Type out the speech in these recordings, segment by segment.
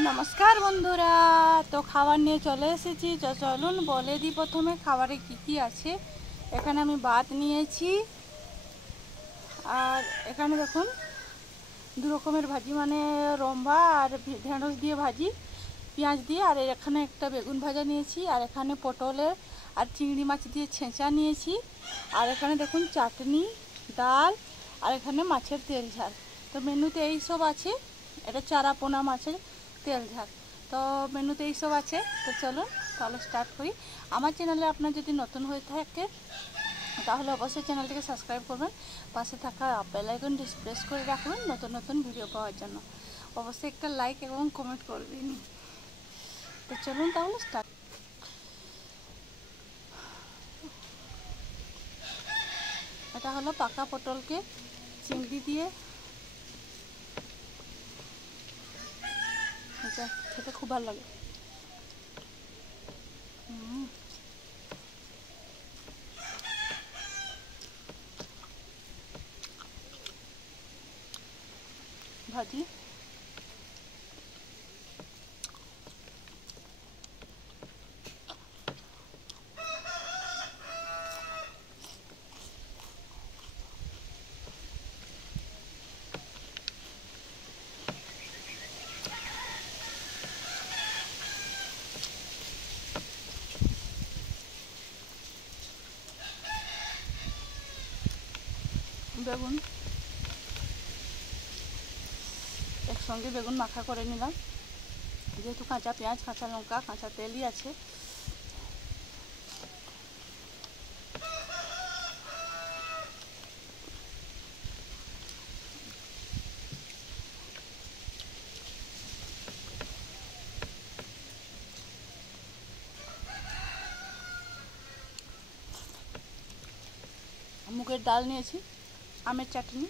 নমস্কার বন্ধুরা। তো খাবার নিয়ে চলে এসেছি। চলুন বলে দিই প্রথমে খাবারে কি কি আছে। এখানে আমি ভাত নিয়েছি, আর এখানে দেখুন দু রকমের ভাজি, মানে রম্বা আর ঢেঁড়স দিয়ে ভাজি পেঁয়াজ দিয়ে, আর এখানে একটা বেগুন ভাজা নিয়েছি, আর এখানে পটলের আর চিংড়ি মাছ দিয়ে ছেঁচা নিয়েছি, আর এখানে দেখুন চাটনি, ডাল, আর এখানে মাছের তেল ঝাল। তো মেনুতে এই সব আছে। এটা চারা পোনা মাছের তেল ঝাল। তো মেনুতে এই সব আছে। তো চলুন তাহলে স্টার্ট করি। আমার চ্যানেলে আপনার যদি নতুন হয়ে থাকে তাহলে অবশ্যই চ্যানেলটিকে সাবস্ক্রাইব করবেন, পাশে থাকা বেল আইকনটি প্রেস করে রাখবেন নতুন নতুন ভিডিও পাওয়ার জন্য। অবশ্যই একটা লাইক এবং কমেন্ট করবেন। তো চলুন তাহলে স্টার্ট। এটা হলো পাকা পটলকে চিংড়ি দিয়ে, এটা খেতে খুব ভালো লাগে। ভাজি, বেগুন, একসঙ্গে বেগুন মাখা করে নিলাম, যেহেতু কাঁচা পেঁয়াজ, কাঁচা লঙ্কা, কাঁচা তেলই আছে। মুগের ডাল নিয়েছি, আমের চাটনি,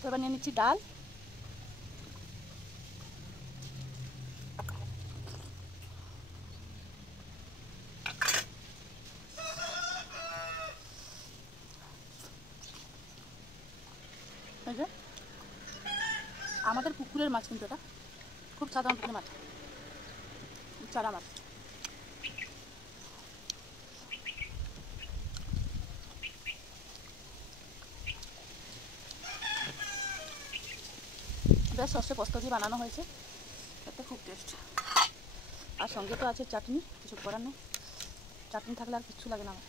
তো এবার নিয়ে নিচ্ছি ডাল। আমাদের পুকুরের মাছ, কিন্তু এটা খুব সাধারণ পুকুরের মাছ, চারা মাছ। বেশ সর্ষে পোস্ত দিয়ে বানানো হয়েছে, খেতে খুব টেস্ট। আর সঙ্গে তো আছে চাটনি, কিছু করার নেই, চাটনি থাকলে আর কিছু লাগে না আমার।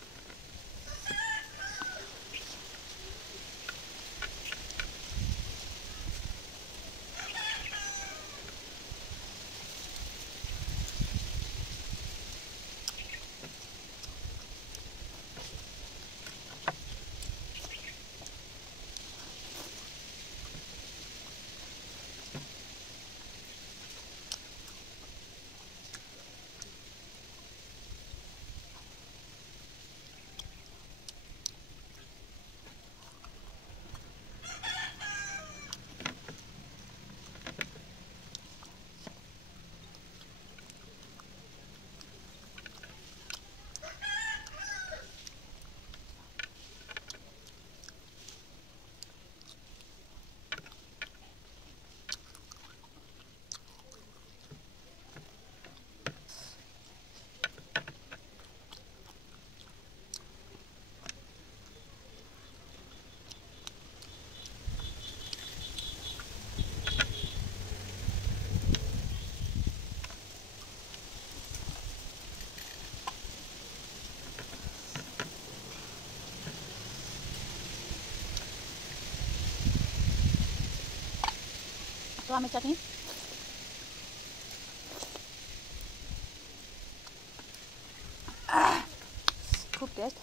তো আমের চাটনি, খুব টেস্ট।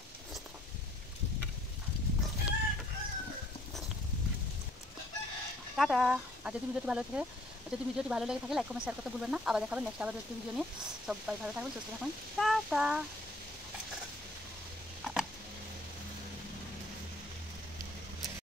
টাটা। আর যদি ভিডিওটি ভালো থাকে যদি ভিডিওটি ভালো লেগে থাকে লাইক কমেন্ট শেয়ার করতে ভুলবেন না। আবার দেখাবেন নেক্সট আবার একটি ভিডিও নিয়ে। সবাই ভালো থাকবেন, সুস্থ থাকবেন, টাটা।